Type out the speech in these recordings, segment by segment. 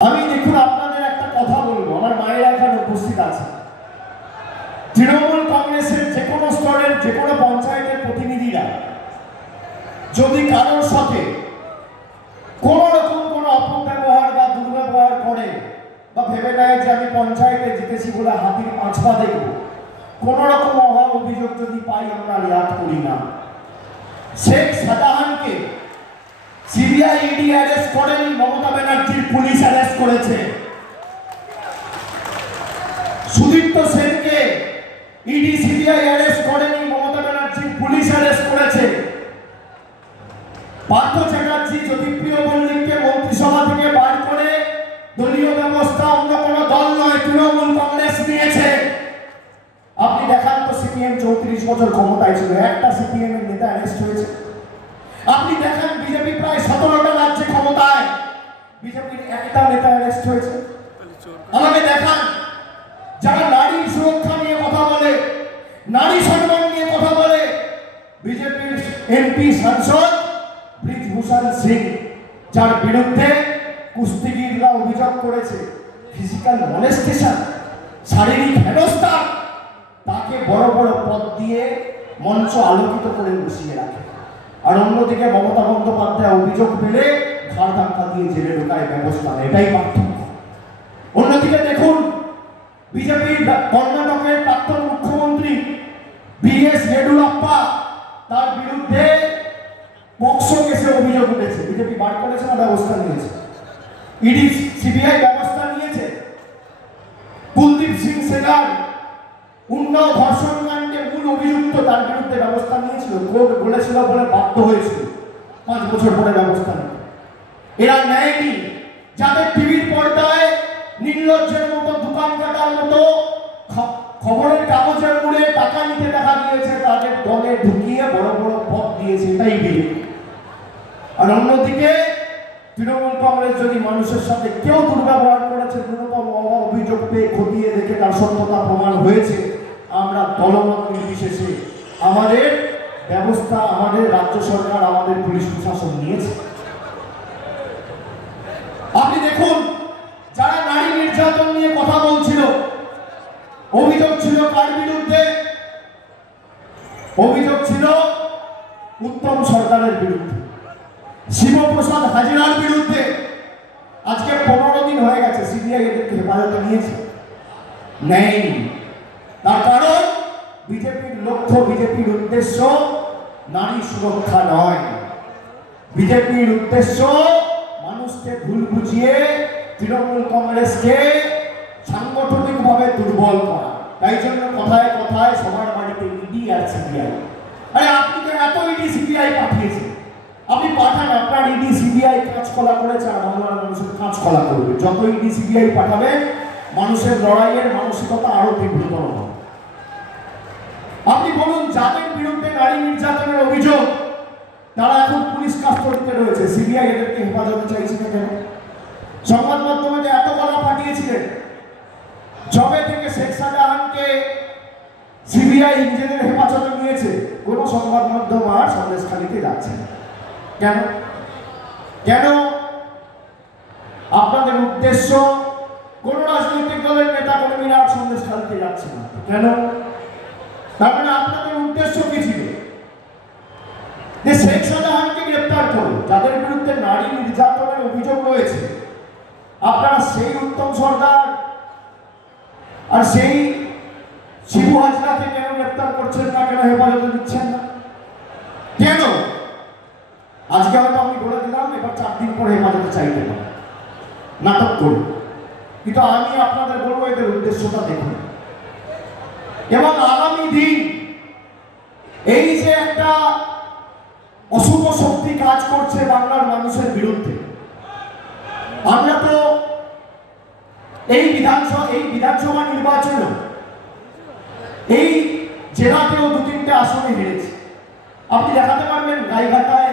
আমি দেখুন আপনাদের একটা কথা বলব, আমার মায়ের এখানে উপস্থিত আছে। তৃণমূল কংগ্রেসের যে কোনো স্তরের, যে কোনো পঞ্চায়েতের প্রতিনিধিরা, যদি কারোর সাথে কোন রকম কোনো অপব্যবহার বা দুর্ব্যবহার করে বা ভেবে নেয় যে আমি পঞ্চায়েতে জিতেছি বলে হাতির পাঁচ পা দেখব, কোন রকম অভাব অভিযোগ যদি পাই আমরা রেয়াত করি না। শেখ শাহজাহানকে সিবিআই ইডি অ্যারেস্ট করেনি, মমতা ব্যানার্জির পুলিশ অ্যারেস্ট করেছে। সুদীপ্ত সেনকে ইডি সিবিআই অ্যারেস্ট করেনি, মমতা ব্যানার্জির পুলিশ অ্যারেস্ট করেছে। পার্থ চ্যাটার্জি জ্যোতিপ্রিয় মল্লিককে মন্ত্রিসভা থেকে বার করে দলীয় ব্যবস্থা, অন্য কোনো দল নয়, তৃণমূল কংগ্রেস নিয়েছে। আপনি দেখান তো সিপিএম চৌত্রিশ বছর ক্ষমতায় ছিল, একটা সিপিএম এর নেতা অ্যারেস্ট হয়েছে। আপনি একটা নেতা অ্যারেস্ট হয়েছে। আমাকে দেখান। যারা নারীর সুরক্ষা নিয়ে কথা বলে, নারী সম্মান নিয়ে কথা বলে, বিজেপির এমপি সাংসদ ব্রিজভূষণ সিং, যার বিরুদ্ধে কুস্তিগিররা অভিযোগ করেছে ফিজিক্যাল মলেস্টেশন শারীরিক হেনস্থা, তাকে বড় বড় পদ দিয়ে মঞ্চ আলোকিত করে বসিয়ে রাখে। আর অন্যদিকে মমতা বন্দ্যোপাধ্যায় অভিযোগ পেলে ঘাড় ধাক্কা দিয়ে জেলে ঢোকায় ব্যবস্থা এটাই পার্থক্য। অন্যদিকে দেখুন, বিজেপির কর্ণাটকের প্রাক্তন মুখ্যমন্ত্রী বিএস ইয়েডুরাপ্পা তার বিরুদ্ধে পক্সো কেসে অভিযোগ উঠেছে। বিজেপি বার করেছে না, ব্যবস্থা নিয়েছে। ইডি, সিবিআই ব্যবস্থা নিয়েছে। কুলদীপ সিং সেগার উন্নাও ধর্ষণ কাণ্ডে মূল অভিযুক্ত তার বিরুদ্ধে ব্যবস্থা নিয়েছিল। কোর্ট বলেছিল বলে বাধ্য হয়েছিল। পাঁচ বছর পরে ব্যবস্থা নিতে এরা নেয়নি। যাদের টিভির পর্দায় নির্লজ্জের মতো দোকান কাটার মতো খবরের কাগজের মুড়ে টাকা নিতে দেখা গিয়েছে, তাদের দলে ঢুকিয়ে বড় বড় পথ দিয়েছে তাই বিজেপি আর অন্যদিকে, তৃণমূল কংগ্রেস যদি মানুষের সাথে কেউ দুর্ব্যবহার করেছে ন্যূনতম অভিযোগ পেয়ে খতিয়ে দেখে তার সত্যতা প্রমাণ হয়েছে, আমরা দলমত নির্বিশেষে আমাদের ব্যবস্থা, আমাদের রাজ্য সরকার, আমাদের পুলিশ প্রশাসন নিয়েছে। অভিযোগ ছিল উত্তম সরকারের বিরুদ্ধে। শিবপ্রসাদ হাজিরার বিরুদ্ধে। আজকে পনেরো দিন হয়ে গেছে, সিবিআই এদেরকে হেফাজতে নিয়েছে। নেয়নি তার কারণ, বিজেপির লক্ষ্য, বিজেপির উদ্দেশ্য নারী সুরক্ষা নয়। বিজেপির উদ্দেশ্য মানুষকে ভুল বুঝিয়ে তৃণমূল কংগ্রেসকে সাংগঠনিকভাবে দুর্বল করা। তাই জন্য কথায় কথায় সবার বাড়িতে ইডি আর সিবিআই আরে আপনি তো এত ইডি সিবিআই পাঠিয়েছেন। আপনি পাঠান, আপনার ইডি সিবিআই কাঁচকলা করেছে আর বাংলার মানুষের কাঁচকলা করবে। যত ইডি সিবিআই পাঠাবে, মানুষের লড়াইয়ের মানসিকতা আরও তীব্রতর হবে। আপনি বলুন, যাদের বিরুদ্ধে নারী নির্যাতনের অভিযোগ, তারা এখন পুলিশ কাস্টডিতে রয়েছে। সিবিআই এদেরকে হেফাজতে চাইছে না কেন? সংবাদ মাধ্যমে এত কথা পাঠিয়েছিলেন। জবে থেকে শেখ শাহজাহানকে সিবিআই নিজেদের হেফাজতে নিয়েছে, কোনো সংবাদ মাধ্যম আর সন্দেশখালিতে যাচ্ছে না। কেন? কেন? আপনাদের উদ্দেশ্য, কোন রাজনৈতিক দলের নেতা কর্মীরা আর সন্দেশখালিতে যাচ্ছে না। কেন? তার মানে আপনাদের উদ্দেশ্য কি ছিল? যে শেখ শাহজাহানকে গ্রেপ্তার করুন, যাদের বিরুদ্ধে নারী নির্যাতনের অভিযোগ রয়েছে আপনারা সেই উত্তম সর্দার আর সেই শিবু হাজরাকে কেন গ্রেপ্তার করছেন না? কেন হেফাজতে দিচ্ছেন না? কেন? আজকে হয়তো আমি বলে দিলাম, এবার চার দিন পরে হেফাজতে চাইতে পারে নাটক করে কিন্তু আমি আপনাদের বলব, এদের উদ্দেশ্যটা দেখুন। এবং আগামী দিন এই যে একটা অশুভ শক্তি কাজ করছে বাংলার মানুষের বিরুদ্ধে, আমরা তো এই বিধানসভা এই বিধানসভা নির্বাচনে এই জেলাতেও দু তিনটে আসনে হেরেছে। আপনি দেখাতে পারবেন, গাইঘাটায়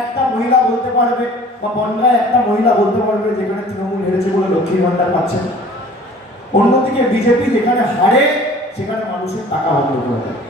একটা মহিলা বলতে পারবে বা বনগায় একটা মহিলা বলতে পারবে যেখানে তৃণমূল হেরেছে বলে লক্ষ্মীর ভান্ডার পাচ্ছেন অন্যদিকে বিজেপি যেখানে হারে, সেখানে মানুষের টাকা বন্ধ করে দেয়।